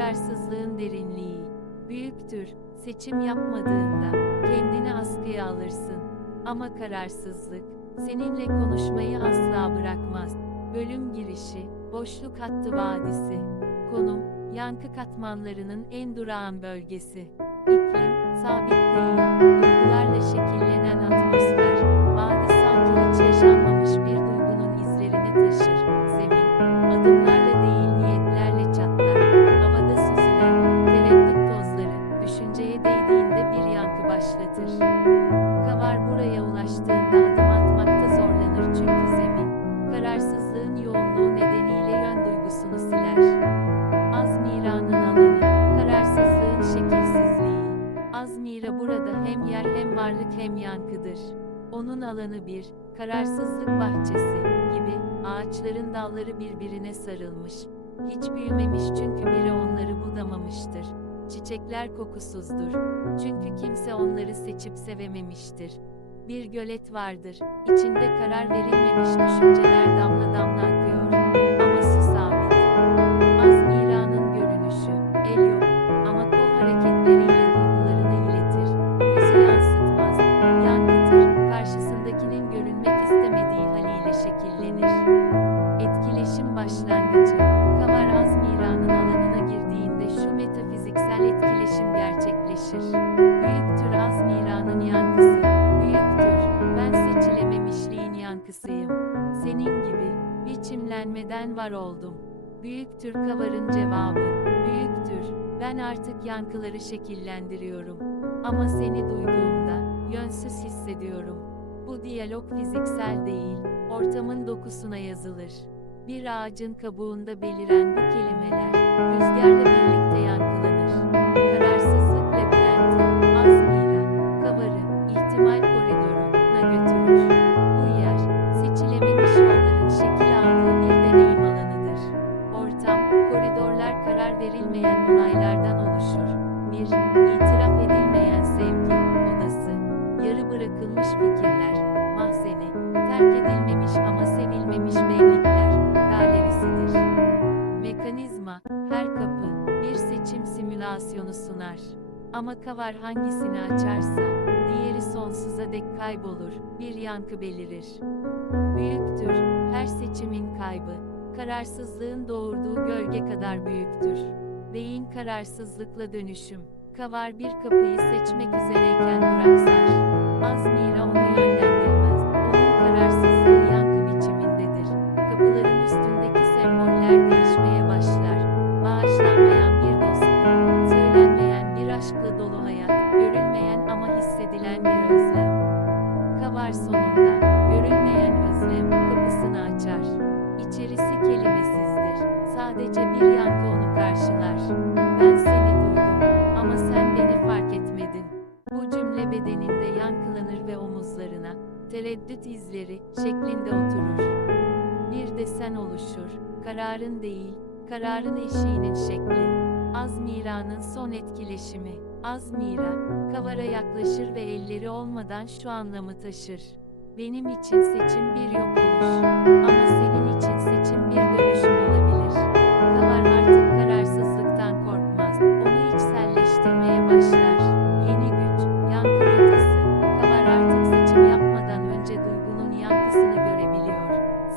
Kararsızlığın derinliği büyüktür. Seçim yapmadığında kendini askıya alırsın. Ama kararsızlık seninle konuşmayı asla bırakmaz. Bölüm girişi Boşluk Hattı Vadisi Konum Yankı katmanlarının en durağan bölgesi. İklim sabit değil. Duygularla şekillenen atmosfer. Vadi sanki hiç yaşanmamış bir duygunun izlerini taşır. Zemin adımlarla hem yankıdır. Onun alanı bir, kararsızlık bahçesi gibi, ağaçların dalları birbirine sarılmış. Hiç büyümemiş çünkü biri onları budamamıştır. Çiçekler kokusuzdur. Çünkü kimse onları seçip sevememiştir. Bir gölet vardır, içinde karar verilmemiş düşünceler damla damla akıyor. Haliyle şekillenir. Etkileşim başlangıcı, Kavar Azmira'nın alanına girdiğinde şu metafiziksel etkileşim gerçekleşir. Büyüktür Azmira'nın yankısı, büyüktür, ben seçilememişliğin yankısıyım. Senin gibi, biçimlenmeden var oldum. Büyüktür Kavar'ın cevabı, büyüktür, ben artık yankıları şekillendiriyorum. Ama seni duyduğumda, yönsüz hissediyorum. Bu diyalog fiziksel değil, ortamın dokusuna yazılır. Bir ağacın kabuğunda beliren bu kelimeler, rüzgarla birlikte yankılanır. Bırakılmış fikirler, mahzeni, terk edilmemiş ama sevilmemiş benlikler, galerisidir. Mekanizma, her kapı, bir seçim simülasyonu sunar. Ama kavar hangisini açarsa, diğeri sonsuza dek kaybolur, bir yankı belirir. Büyüktür, her seçimin kaybı, kararsızlığın doğurduğu gölge kadar büyüktür. Beyin kararsızlıkla dönüşüm, kavar bir kapıyı seçmek üzereyken duraksar. Azmira onu yönlendirmez, onun kararsızlığı yankı biçimindedir. Kapıların üstündeki semboller değişmeye başlar. Bağışlanmayan bir dostluk, söylenmeyen bir aşkla dolu hayat, görülmeyen ama hissedilen bir özlem. Kavar sonunda, görülmeyen özlem, kapısını açar. İçerisi kelimesizdir. Sadece bir yankı onu karşılar. Tereddüt izleri, şeklinde oturur. Bir desen oluşur, kararın değil, kararın eşiğinin şekli. Azmira'nın son etkileşimi. Azmira, Kavar'a yaklaşır ve elleri olmadan şu anlamı taşır. Benim için seçim bir yok oluş. Ama senin için seçim bir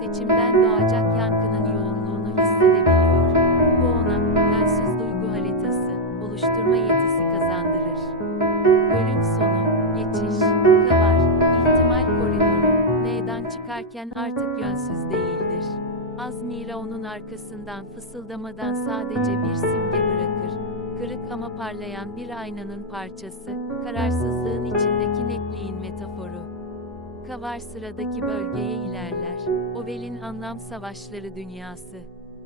Seçimden doğacak yankının yoğunluğunu hissedebiliyor. Bu ona, yönsüz duygu haritası, oluşturma yetisi kazandırır. Bölüm sonu, geçiş, kavar, ihtimal koridoru, meydan çıkarken artık yönsüz değildir. Azmira onun arkasından fısıldamadan sadece bir simge bırakır. Kırık ama parlayan bir aynanın parçası, kararsızlığın içindeki netliğin metaforu. Kavar sıradaki bölgeye ilerler. Ovel'in anlam savaşları dünyası.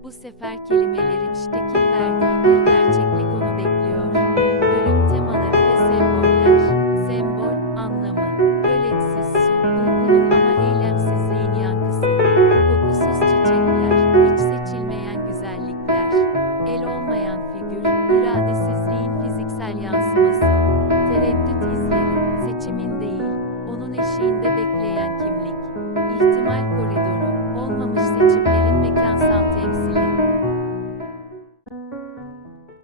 Bu sefer kelimelerin şekil verdiği bir gerçeklik onu bekliyor. Bölüm temaları ve semboller. Sembol, anlamı, göletsiz su, bulgunun ama eylemsizliğin yankısı. Kokusuz çiçekler, hiç seçilmeyen güzellikler. El olmayan figür, iradesizliğin fiziksel yansıması. Tereddüt izleri, seçimin değil, onun eşiğinde